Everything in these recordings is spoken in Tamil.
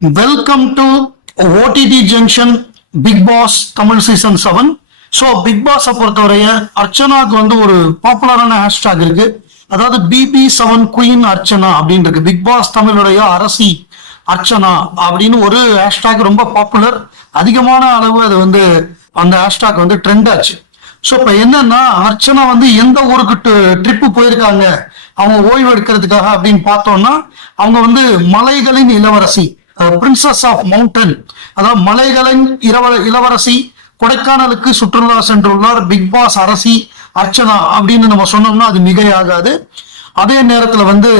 Welcome to OTT junction Bigg Boss Tamil season 7. So Bigg பாஸை பொறுத்தவரைய அர்ச்சனாக்கு வந்து ஒரு பாப்புலரான ஹேஷ்டாக் இருக்கு. அதாவது BB7 குயின் அர்ச்சனா அப்படின்னு இருக்கு. பிக் பாஸ் தமிழுடைய அரசி அர்ச்சனா அப்படின்னு ஒரு ஹேஷ்டாக் ரொம்ப பாப்புலர். அதிகமான அளவு அது வந்து அந்த ஹேஷ்டாக் வந்து ட்ரெண்ட் ஆச்சு. ஸோ இப்போ என்னன்னா அர்ச்சனா வந்து எந்த ஊருக்கு ட்ரிப்பு போயிருக்காங்க அவங்க ஓய்வு எடுக்கிறதுக்காக அப்படின்னு பார்த்தோம்னா அவங்க வந்து மலைகளின் இளவரசி, பிரின்சஸ் ஆஃப் மவுண்டன், அதாவது மலைகளின் இளவரசி கொடைக்கானலுக்கு சுற்றுலா சென்றுள்ளார் பிக் பாஸ் அரசி அர்ச்சனா அப்படின்னு நம்ம சொன்னோம்னா அது மிகையாகாது. அதே நேரத்துல வந்து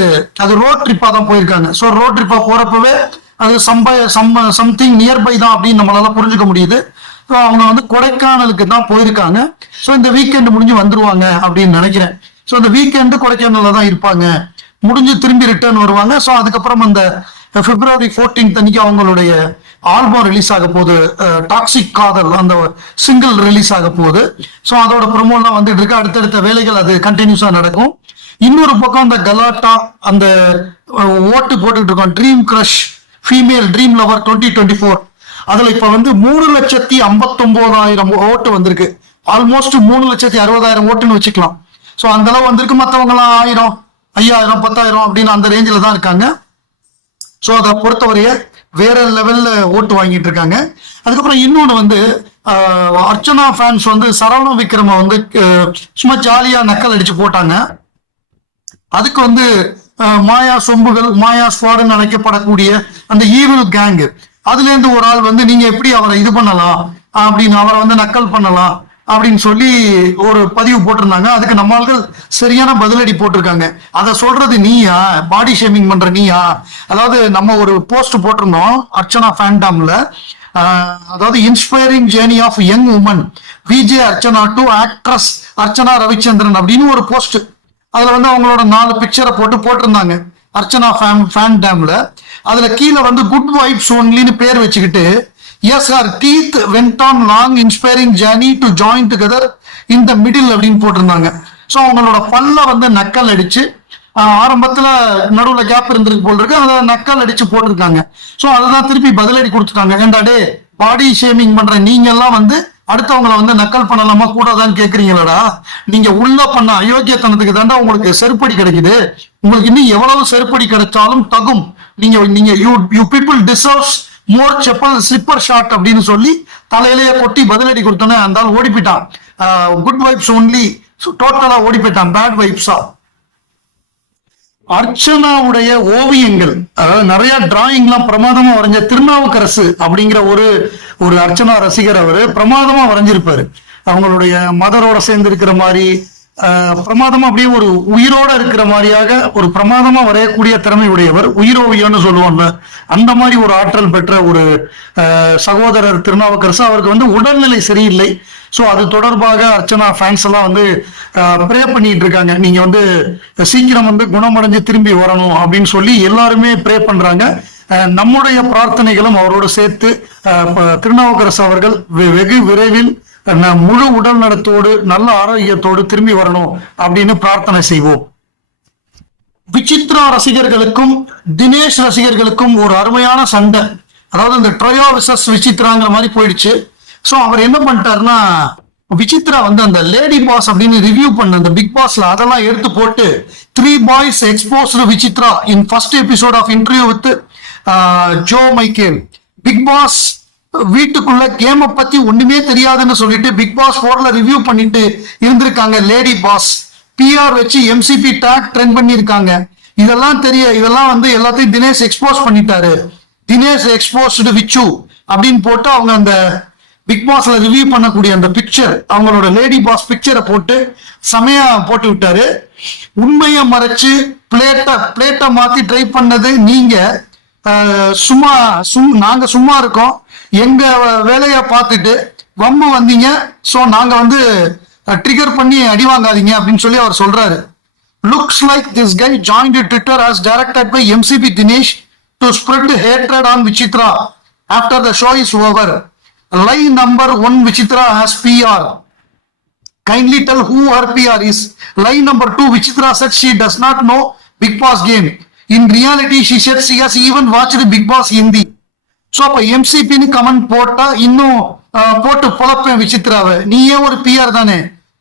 அது ரோட் ட்ரிப்பா தான் போயிருக்காங்க. ஸோ ரோட் ட்ரிப்பா போறப்பவே அது சம்திங் நியர்பை தான் அப்படின்னு நம்மளால புரிஞ்சுக்க முடியுது. ஸோ அவங்க வந்து கொடைக்கானலுக்கு தான் போயிருக்காங்க. ஸோ இந்த வீக்கெண்ட் முடிஞ்சு வந்துருவாங்க அப்படின்னு நினைக்கிறேன். ஸோ இந்த வீக்கெண்டு கொடைக்கானல்ல தான் இருப்பாங்க, முடிஞ்சு திரும்பி ரிட்டர்ன் வருவாங்க. ஸோ அதுக்கப்புறம் அந்த February 14th அன்னைக்கு அவங்களுடைய ஆல்பம் ரிலீஸ் ஆக போகுது, டாக்ஸிக் காதல் அந்த சிங்கிள் ரிலீஸ் ஆக போகுது. ஸோ அதோட ப்ரொமோலாம் வந்துட்டு இருக்கு. அடுத்தடுத்த வேலைகள் அது கண்டினியூஸா நடக்கும். இன்னொரு பக்கம் அந்த கலாட்டா அந்த ஓட்டு போட்டுட்டு இருக்கோம், dream crush female dream lover 2024. அதுல இப்ப வந்து 3,59,000 ஓட்டு வந்திருக்கு. ஆல்மோஸ்ட் 3,60,000 ஓட்டுன்னு வச்சுக்கலாம். ஸோ அந்த அளவு வந்திருக்கு. மற்றவங்க எல்லாம் 1000, 5000, 10,000 அப்படின்னு அந்த ரேஞ்சில தான் இருக்காங்க. ஸோ அதை பொறுத்தவரைய வேற லெவல்ல ஓட்டு வாங்கிட்டு இருக்காங்க. அதுக்கப்புறம் இன்னொன்று வந்து அர்ச்சனா ஃபேன்ஸ் வந்து சரவண விக்ரம வந்து சும்மா ஜாலியா நக்கல் அடிச்சு போட்டாங்க. அதுக்கு வந்து மாயா சொம்புகள், மாயா ஸ்குவாடுன்னு அழைக்கப்படக்கூடிய அந்த ஈவில் கேங்கு அதுல இருந்து ஒரு ஆள் வந்து நீங்க எப்படி அவரை இது பண்ணலாம் அப்படின்னு, அவரை வந்து நக்கல் பண்ணலாம் அப்படின்னு சொல்லி ஒரு பதிவு போட்டிருந்தாங்க. அதுக்கு நம்ம ஆள்கள் சரியான பதிலடி போட்டிருக்காங்க. அதை சொல்றது நீயா, பாடி ஷேமிங் பண்ற நீயா? அதாவது நம்ம ஒரு போஸ்ட் போட்டிருந்தோம் அர்ச்சனா ஃபேண்டாம்ல, அதாவது inspiring journey of young woman VJ Archana to actress Archana Ravichandran அப்படின்னு ஒரு போஸ்ட். அதுல வந்து அவங்களோட 4 பிக்சரை போட்டிருந்தாங்க அர்ச்சனா ஃபேண்டாம்ல. அதுல கீழே வந்து குட் வைப்ஸ் ஒன்லின்னு பேர் வச்சுக்கிட்டு yes her teeth went on long inspiring journey to join together in the middle அப்படின்னு போட்டிருந்தாங்க. ஸோ அவங்களோட பல்ல வந்து நக்கல் அடிச்சு ஆரம்பத்துல நடுவுல கேப் இருந்திருக்கு போல் இருக்கு, அதை நக்கல் அடிச்சு போட்டிருக்காங்க. ஸோ அதுதான் திருப்பி பதிலடி கொடுத்துட்டாங்க. ஏண்டாடே பாடி ஷேமிங் பண்ற நீங்க எல்லாம் வந்து அடுத்தவங்களை வந்து நக்கல் பண்ணலாமா கூடாதான்னு கேக்குறீங்களடா? நீங்க உள்ள பண்ண அயோக்கியத்தனத்துக்கு தாண்டா உங்களுக்கு செருப்படி கிடைக்குது. உங்களுக்கு இன்னும் எவ்வளவு செருப்படி கிடைச்சாலும் தகும். நீங்க you people deserves more chappal slipper shot அப்படின்னு சொல்லி தலையிலேயே கொட்டி பதிலடி கொடுத்தோன்னே அந்த ஆள் ஓடி போயிட்டான். குட் வைப்ஸ் ஒன்லி டோட்டலா ஓடி போயிட்டான், பேட் வைப்ஸா. அர்ச்சனாவுடைய ஓவியங்கள், அதாவது நிறைய டிராயிங்லாம் பிரமாதமா வரைஞ்ச திருநாவுக்கரசு அப்படிங்கிற ஒரு அர்ச்சனா ரசிகர், அவரு பிரமாதமா வரைஞ்சிருப்பாரு. அவங்களுடைய மதரோட சேர்ந்து இருக்கிற மாதிரி பிரமாதமா அப்படியே ஒரு உயிரோட இருக்கிற மாதிரியாக ஒரு பிரமாதமா வரையக்கூடிய திறமை உடையவர். உயிரோவியம்னு சொல்லுவாங்க, அந்த மாதிரி ஒரு ஆற்றல் பெற்ற ஒரு சகோதரர் திருநாவுக்கரசு. அவருக்கு வந்து உடல்நிலை சரியில்லை. ஸோ அது தொடர்பாக அர்ச்சனா ஃபேன்ஸ் எல்லாம் வந்து ப்ரே பண்ணிட்டு இருக்காங்க. நீங்க வந்து சீக்கிரம் வந்து குணமடைஞ்சு திரும்பி வரணும் அப்படின்னு சொல்லி எல்லாருமே ப்ரே பண்றாங்க. நம்முடைய பிரார்த்தனைகளும் அவரோடு சேர்த்து திருநாவுக்கரசு அவர்கள் வெகு விரைவில் முழு உடல் நலத்தோடு நல்ல ஆரோக்கியத்தோடு திரும்பி வரணும் அப்படின்னு பிரார்த்தனை செய்வோம். விசித்ரா ரசிகர்களுக்கும் தினேஷ் ரசிகர்களுக்கும் ஒரு அருமையான சண்டை. அதாவது இந்த ட்ரையோ விசஸ் விசித்ராங்கிற மாதிரி போயிடுச்சு. ஸோ அவர் என்ன பண்ணிட்டாருன்னா, விசித்ரா வந்து அந்த லேடி பாஸ் அப்படின்னு ரிவ்யூ பண்ண அந்த பிக் பாஸ்ல அதெல்லாம் எடுத்து போட்டு 3 boys exposed Vichitra in first episode of interview with Joe Michael. Bigg Boss வீட்டுக்குள்ள கேமை பத்தி ஒண்ணுமே தெரியாதுன்னு சொல்லிட்டு பிக் பாஸ் 4ல ரிவ்யூ பண்ணிட்டு இருந்திருக்காங்க லேடி பாஸ். PR வச்சு MCP டாக் ட்ரெண்ட் பண்ணியிருக்காங்க. இதெல்லாம் வந்து எல்லாத்தையும் தினேஷ் எக்ஸ்போஸ் பண்ணிட்டாரு. தினேஷ் எக்ஸ்போஸ்டு விச்சு அப்படின்னு போட்டு அவங்க அந்த பிக் பாஸ்ல ரிவ்யூ பண்ணக்கூடிய அந்த பிக்சர், அவங்களோட லேடி பாஸ் பிக்சரை போட்டு செமையா போட்டு விட்டாரு. உண்மையை மறைச்சு பிளேட்டை மாத்தி ட்ரை பண்ணது நீங்க. நாங்க சும்மா இருக்கோம், எங்க வேலையை பார்த்துட்டு வம்பு வந்தீங்க. ஸோ நாங்க வந்து ட்ரிகர் பண்ணி அடி வாங்காதீங்க அப்படின்னு சொல்லி அவர் சொல்றாரு. Looks like this guy joined Twitter as directed by MCP Dinesh to spread hatred on Vichitra after the show is over. Lie number 1 Vichitra has PR. Kindly tell who her PR is. Lie number 2 Vichitra said she does not know Big Boss game. In reality, she said she has even watched Big Boss Hindi. So அப்ப எம்சிபின்னு கமெண்ட் போட்டா இன்னும் போட்டு பொழப்பேன் விசித்ராவை. நீயே ஒரு பிஆர் தானே,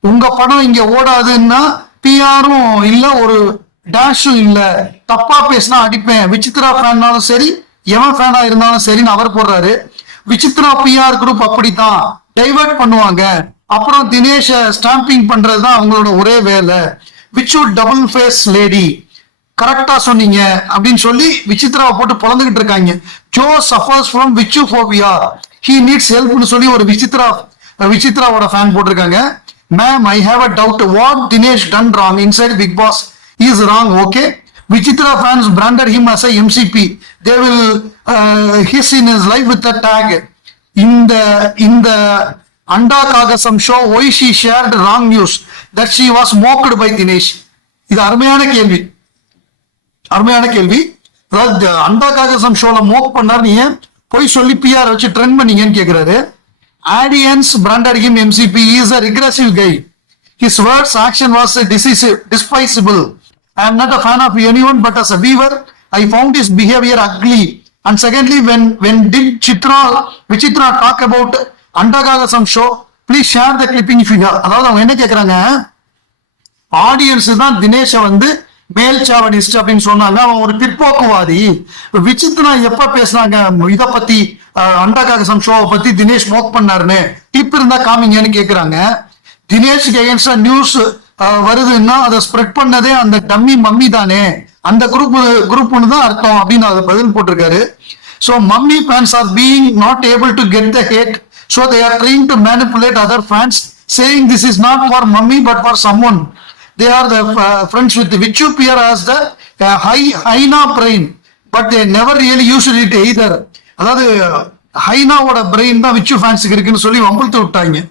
உங்க படம் இங்க ஓடாதுன்னா பிஆரும் இல்ல ஒரு டேஷும் இல்ல, தப்பா பேசினா அடிப்பேன், விசித்ரா ஃபேன்னாலும் சரி எவன் ஃபேனா இருந்தாலும் சரின்னு அவர் போடுறாரு. விசித்ரா பிஆர் குரூப் அப்படித்தான் டைவர்ட் பண்ணுவாங்க, அப்புறம் தினேஷ ஸ்டாம்பிங் பண்றதுதான் அவங்களோட ஒரே வேலை. விச்சு டபுள் ஃபேஸ் லேடி, கரெக்டா சொன்னீங்க அப்படின்னு சொல்லி விசித்ராவை போட்டு பொழந்துகிட்டு இருக்காங்க. Joe suffers from Vichu phobia, he needs ஹெல்ப்னு சொல்லி ஒரு விசித்ராவோட ஃபேன் போட்டிருக்காங்க. Ma'am I have a doubt, what Dinesh done wrong inside Bigg Boss is wrong. Okay, Vichitra fans branded him as a MCP. They will hiss in his life with a tag. In the Anda Kagasam show, why she shared wrong news that she was mocked by Dinesh. இது அருமையான கேள்வி. அதாவது அண்டா காகசம் ஷோல மோக் பண்ணார், நீங்க போய் சொல்லி பிஆர் வச்சு ட்ரெண்ட் பண்ணீங்கன்னு கேக்குறாரு. Audience branded him MCP. He is a regressive guy. His words action was despicable. I am not a fan of anyone, but as a viewer, I found his behavior ugly. And secondly, when did Vichitra talk about Andagagasam show? Please share the clipping if you have. அதாவது அவங்க என்ன கேக்குறாங்க, ஆடியன்ஸ் தான் தினேஷ வந்து மேல் சாவனிஸ்ட் அப்படின்னு சொன்னாங்க, அவன் ஒரு பிற்போக்குவாதி. விசித்ரா எப்ப பேசினாங்க இத பத்தி, அண்டகாகசம் ஷோவை பத்தி தினேஷ் மோக் பண்ணாருன்னு கிளிப் இருந்தா காமிங்கன்னு கேக்குறாங்க. தினேஷ்க்கு எகென்ஸ்டா நியூஸ் வருதுன்னா அதை ஸ்ப்ரெட் பண்ணதே அந்த டம்மி மம்மி தானே, அந்த குரூப்னு தான் அர்த்தம் அப்படின்னு அதை பதில் போட்டிருக்காரு. So mummy fans are being not able to get the hate, so they are trying to manipulate other fans, saying this is not for mummy but for someone. They are the friends with Vichu bear as the hyena brain, but they never really use it either. அதாவது ஹைனாவோட பிரெயின் தான் விச்சு ஃபேன்ஸுக்கு இருக்குன்னு சொல்லி வம்பிழுத்து விட்டாங்க.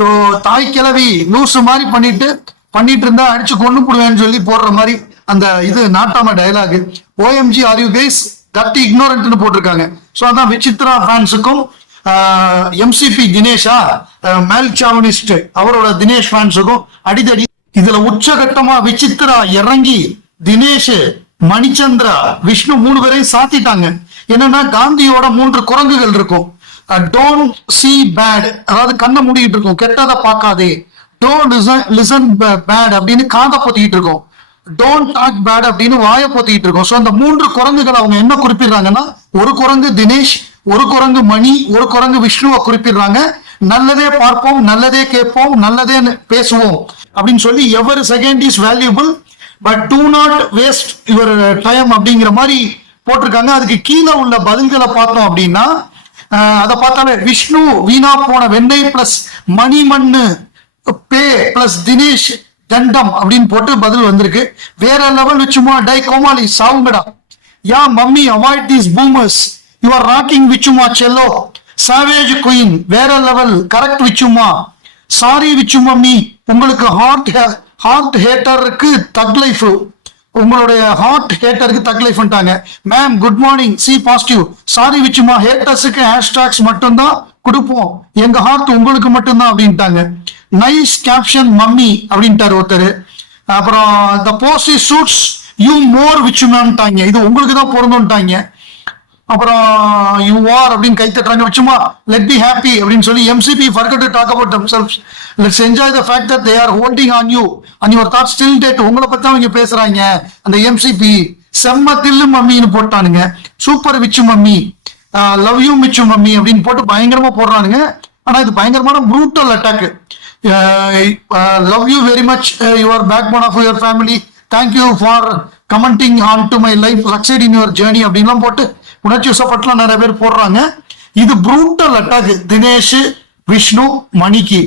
ஸோ தாய் கிழவி லூசு மாதிரி பண்ணிட்டு இருந்தா அடிச்சு கொண்டு போடுவேன்னு சொல்லி போடுற மாதிரி அந்த இது Nattamai dialogue. OMG are you guys that இக்னோரன்ட்னு போட்டிருக்காங்க. ஸோ அதான் விசித்ரா ஃபேன்ஸுக்கும் எம்சிபி தினேஷா மேல் சாவனிஸ்ட் அவரோட தினேஷ் ஃபேன்ஸுக்கும் அடிதடி. இதுல உச்சகட்டமா விசித்ரா இறங்கி தினேஷ், மணிச்சந்திரா, விஷ்ணு 3 பேரையும் சாத்திட்டாங்க. என்னன்னா காந்தியோட 3 குரங்குகள் இருக்கும். டோன்ட் சி பேட், அதாவது கண்ணை மூடிக்கிட்டு இருக்கும், கெட்டதை பார்க்காதே. டோன்ட் லிசன் பேட் அப்படின்னு காதை பொத்திக்கிட்டு இருக்கும். டோன்ட் டாக் பேட் அப்படின்னு வாயை பொத்திக்கிட்டு இருக்கும். ஸோ அந்த 3 குரங்குகள் அவங்க என்ன குறிப்பிடுறாங்கன்னா, ஒரு குரங்கு தினேஷ், ஒரு குரங்கு மணி, ஒரு குரங்கு விஷ்ணுவை குறிப்பிடுறாங்க. நல்லதே பார்ப்போம், நல்லதே கேட்போம், நல்லதே பேசுவோம் அப்படின்னு சொல்லி every second is valuable but do not waste your time அப்படிங்கிற மாதிரி போட்டிருக்காங்க. அதுக்கு கீழே உள்ள பதில்களை பார்த்தோம் அப்படின்னா, அதை பார்த்தாலே விஷ்ணு வீணா போன வெண்ணெய் பிளஸ் மணிமண்ணு பே பிளஸ் தினேஷ் தண்டம் அப்படின்னு போட்டு பதில் வந்திருக்கு. வேற லெவல் விச்சுமா, டை கோமாளி சாவுங்கடா. Yeah mummy avoid these boomers, you are rocking விச்சுமா செல்லோ. சாவேஜ் குயின் வேற லெவல், கரெக்ட் விச்சுமா. சாரி விச்சு மம்மி, உங்களுக்கு ஹார்ட் ஹேட்டருக்கு தக் லைஃப், உங்களுடைய ஹார்ட் ஹேட்டருக்கு தக் லைஃப்ட்டாங்க. Ma'am good morning, see positive. Sorry விச்சுமா, ஹேட்டர்ஸுக்கு ஹேஷ்டாக்ஸ் மட்டும்தான் கொடுப்போம், எங்க ஹார்ட் உங்களுக்கு மட்டும்தான் அப்படின்ட்டாங்க. நைஸ் கேப்ஷன் மம்மி அப்படின்ட்டாரு ஒருத்தர். அப்புறம் the post suits you more Vichu மேம்ட்டாங்க, இது உங்களுக்கு தான் பொருந்தும்ட்டாங்க. அப்புறம் யூ ஆர் அப்படின்னு கை தட்டுறாங்க. விச்சுமா லெட் பி ஹாப்பி அப்படின்னு சொல்லி MCB forget to talk about themselves. Let's enjoy the fact that they are holding on you and your thoughts still date. உங்களை பத்தி அவங்க பேசுறாங்க. அந்த எம்சிபி செம்ம தில்லு மம்மின்னு போட்டானுங்க. Super Vichu mummy, love you Vichu mummy அப்படின்னு போட்டு பயங்கரமா போடுறானுங்க. ஆனா இது பயங்கரமான brutal attack. Love you very much, your backbone of your family, thank you for commenting on to my life, succeed in your journey அப்படின்லாம் போட்டு உணர்ச்சி வசப்பட்டுலாம் நிறைய பேர் போடுறாங்க. இது ப்ரூட்டல் அட்டாக் தினேஷ், விஷ்ணு, மணிக்கு.